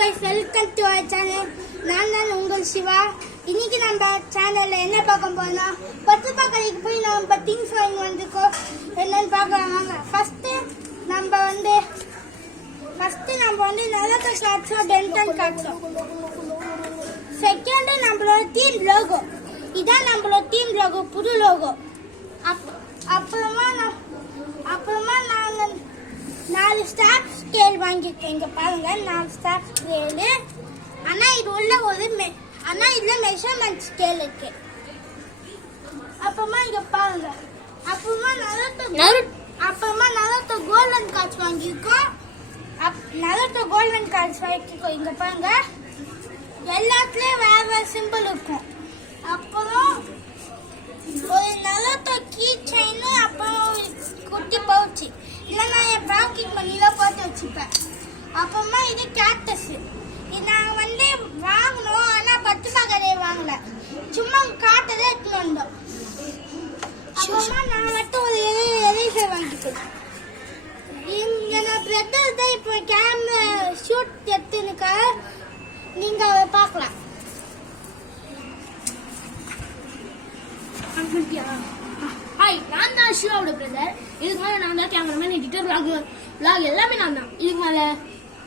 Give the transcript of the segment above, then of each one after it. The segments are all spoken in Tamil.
guys, welcome to our channel. நான் தான் உங்கள் சிவா. இன்னைக்கு நம்ம சேனல்ல என்ன பார்க்க போறோம்னா பத்துப்பா கடைக்கு போய் நம்ம திங்ஸ் வாங்கி வந்திருக்கோம். என்னன்னு பார்க்கலாம் வாங்க. ஃபர்ஸ்ட் நம்ம வந்து நலக்க ஷார்ட்ஸோ டென்டன் காட்ஸோ. செகண்ட் நம்மளோட டீம் லோகோ. இதான் நம்மளோட டீம் லோகோ, புது லோகோ. அப்புறமா நாங்கள் 4 ஸ்டாப் ஸ்கேல் வாங்கியிருக்கேன். இங்க பாருங்க 4 ஸ்டாப் ஸ்கேலு. ஆனா இதுல மெஷர்மெண்ட் ஸ்கேல் இருக்கு. அப்புறமா இங்க பாருங்க. அப்புறமா நலத்த கோல்டன் கார்ட்ஸ் வாங்கியிருக்கோம். நலத்த கோல்டன் கார்ட்ஸ் வாங்கியிருக்கோம். இங்க பாருங்க எல்லாத்துலயும் வேற சிம்பிள் இருக்கும். அப்புறம் ஒரு நலத்த கீ செயின், அப்புறம் குட்டி பவுச்சி. இல்லை நான் என் பேக்கிங் பண்ணிலாம் போட்டு வச்சுப்பேன். அப்புறமா இது கேக்டஸ். இது நாங்கள் வந்து வாங்கினோம், ஆனால் 10 ரூபாய் கடையை வாங்கல, சும்மா காட்டதே எடுத்துன்னு வந்தோம். அப்புறமா நான் மட்டும் ஒரு எரேசர் வாங்கிட்டேன். இங்கே நான் பிரதர் தான் இப்போ கேமரா ஷூட் எடுத்துனுக்கா, நீங்கள் அதை பார்க்கலாம். ஹாய், நான் தான் சிவாவோட பிரதர். இதுக்கு மேலே நான் தான் கேமராமேன், எடிட்டர், vlog எல்லாமே நான் தான். இதுக்கு மேலே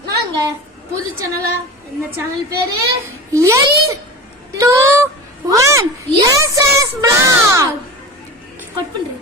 நாங்க புது சேனலா, இந்த சேனல் பேரு X2 1 SS vlog. கட் பண்றேன்.